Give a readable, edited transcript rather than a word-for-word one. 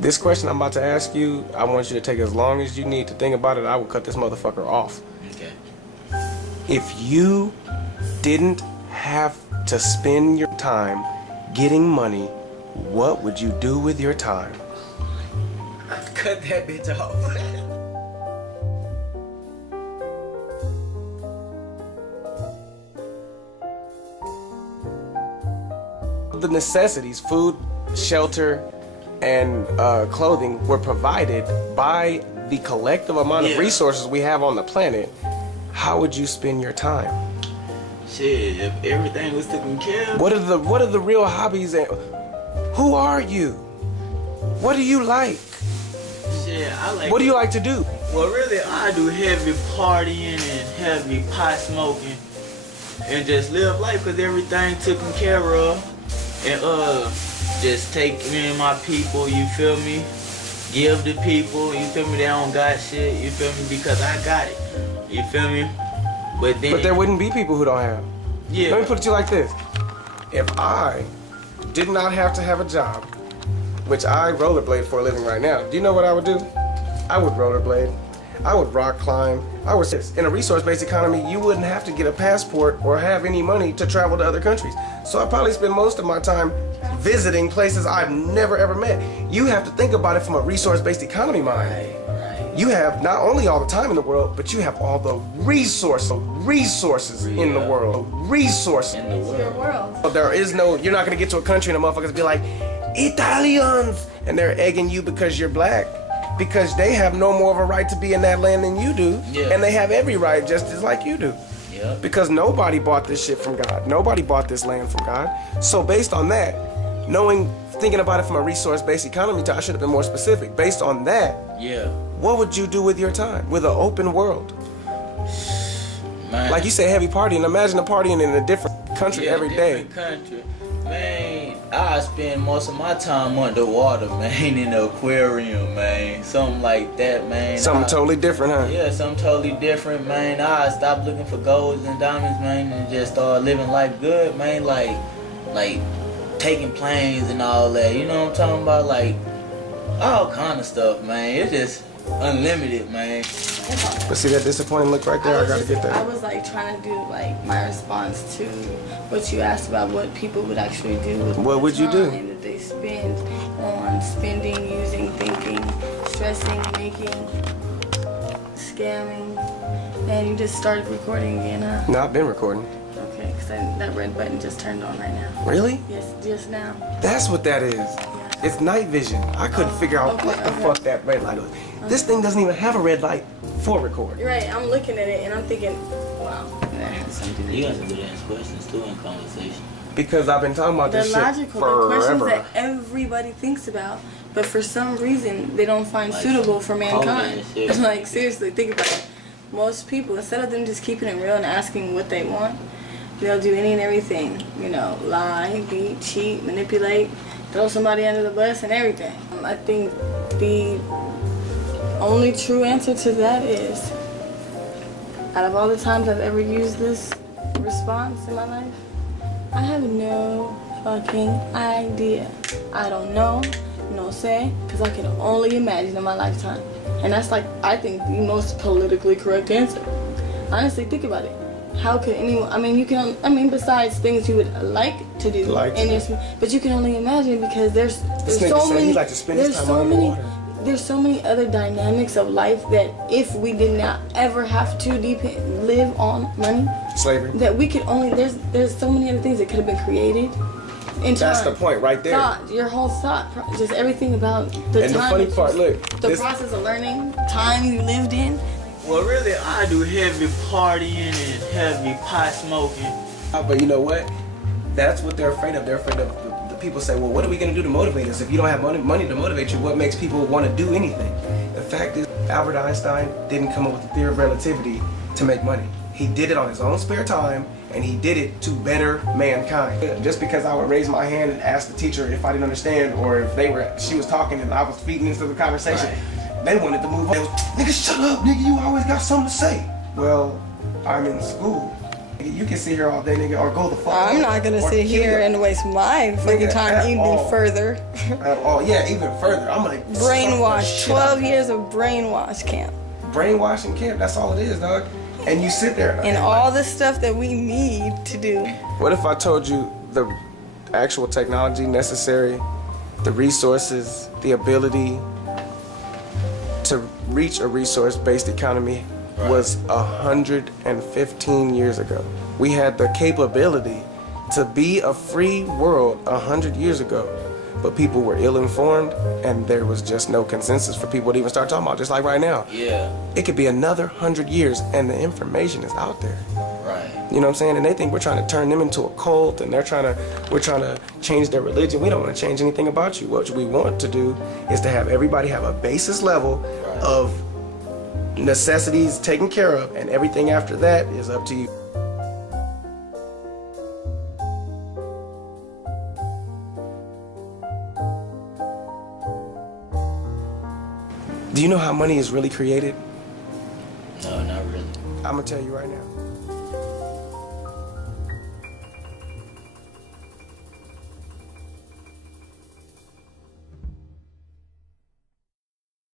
This question I'm about to ask you, I want you to take as long as you need to think about it. I will cut this motherfucker off. Okay. If you didn't have to spend your time getting money, what would you do with your time? I'd cut that bitch off. The necessities, food, shelter, and clothing were provided by the collective amount of resources we have on the planet. How would you spend your time? Shit, if everything was taken care of. What are the real hobbies and who are you? What do you like? Shit, I like. What do you like to do? Well, really, I do heavy partying and heavy pot smoking, and just live life because everything taken care of, and just take me and my people. You feel me? Give to people. You feel me? They don't got shit. You feel me? Because I got it. You feel me? But there wouldn't be people who don't have. Yeah. Let me put it to you like this. If I did not have to have a job, which I rollerblade for a living right now, do you know what I would do? I would rollerblade. I would rock climb. In a resource-based economy, you wouldn't have to get a passport or have any money to travel to other countries. So I'd probably spend most of my time visiting places I've never ever met. You have to think about it from a resource-based economy mind. Right. You have not only all the time in the world, but you have all the resources in the world. Resources. In the world. There is no, you're not gonna get to a country and the motherfuckers be like, Italians! And they're egging you because you're black. Because they have no more of a right to be in that land than you do. Yeah. And they have every right just as like you do. Yep. Because nobody bought this shit from God. Nobody bought this land from God. So based on that, thinking about it from a resource-based economy, I should have been more specific. Based on that, what would you do with your time? With an open world? Man. Like you said, heavy partying. Imagine a partying in a different country every day. Country. Man, I spend most of my time underwater, man, in the aquarium, man. Something like that, man. Something totally different, huh? Yeah, something totally different, man. I stopped looking for golds and diamonds, man, and just started living life good, man. Like taking planes and all that. You know what I'm talking about? Like all kind of stuff, man. It's just unlimited, man. But see that disappointing look right there? I gotta get that. I was like trying to do like my response to what you asked about what people would actually do with what would you do? That they spend on spending, using, thinking, stressing, making, scamming. And you just started recording again, huh? No, I've been recording. Okay, because that red button just turned on right now. Really? Yes, just now. That's what that is. Yeah. It's night vision. I couldn't figure out what the fuck that red light was. This thing doesn't even have a red light for recording. Right, I'm looking at it and I'm thinking, wow, that has something to do. You got some good ass questions too in conversation. Because I've been talking about this shit forever. The questions that everybody thinks about, but for some reason they don't find suitable for mankind. Like seriously, think about it. Most people, instead of them just keeping it real and asking what they want, they'll do any and everything. You know, lie, beat, cheat, manipulate, throw somebody under the bus and everything. I think the only true answer to that is, out of all the times I've ever used this response in my life, I have no fucking idea. I don't know, no say, because I can only imagine in my lifetime. And that's like, I think, the most politically correct answer. Honestly, think about it. How could anyone, besides things you would like to do, but you can only imagine because there's so many, there's so many other dynamics of life that if we did not ever have to live on money, slavery, that we could only, there's so many other things that could have been created in time. That's the point right there. Thought, your whole thought, just everything about the and time. And the funny part, look. The process of learning, time you lived in. Well, really, I do heavy partying and heavy pot smoking. But you know what? That's what they're afraid of. They're afraid of the people say, well, what are we going to do to motivate us? If you don't have money to motivate you, what makes people want to do anything? The fact is, Albert Einstein didn't come up with the theory of relativity to make money. He did it on his own spare time, and he did it to better mankind. Just because I would raise my hand and ask the teacher if I didn't understand, or if she was talking and I was feeding into the conversation, they wanted to move on. They was, nigga, shut up, nigga, you always got something to say. Well, I'm in school. You can sit here all day, nigga, or go the fuck. I'm not gonna sit here and waste my fucking time any further. at all. Yeah, even further. I'm like Brainwash. 12 years of brainwash camp. Brainwashing camp. That's all it is, dog. And you sit there And all the stuff that we need to do. What if I told you the actual technology necessary, the resources, the ability to reach a resource-based economy was 115 years ago? We had the capability to be a free world 100 years ago, but people were ill-informed and there was just no consensus for people to even start talking about, just like right now. Yeah. It could be another 100 years and the information is out there. Right. You know what I'm saying? And they think we're trying to turn them into a cult and we're trying to change their religion. We don't want to change anything about you. What we want to do is to have everybody have a basis level of necessities taken care of, and everything after that is up to you. Do you know how money is really created? No, not really. I'm gonna tell you right now.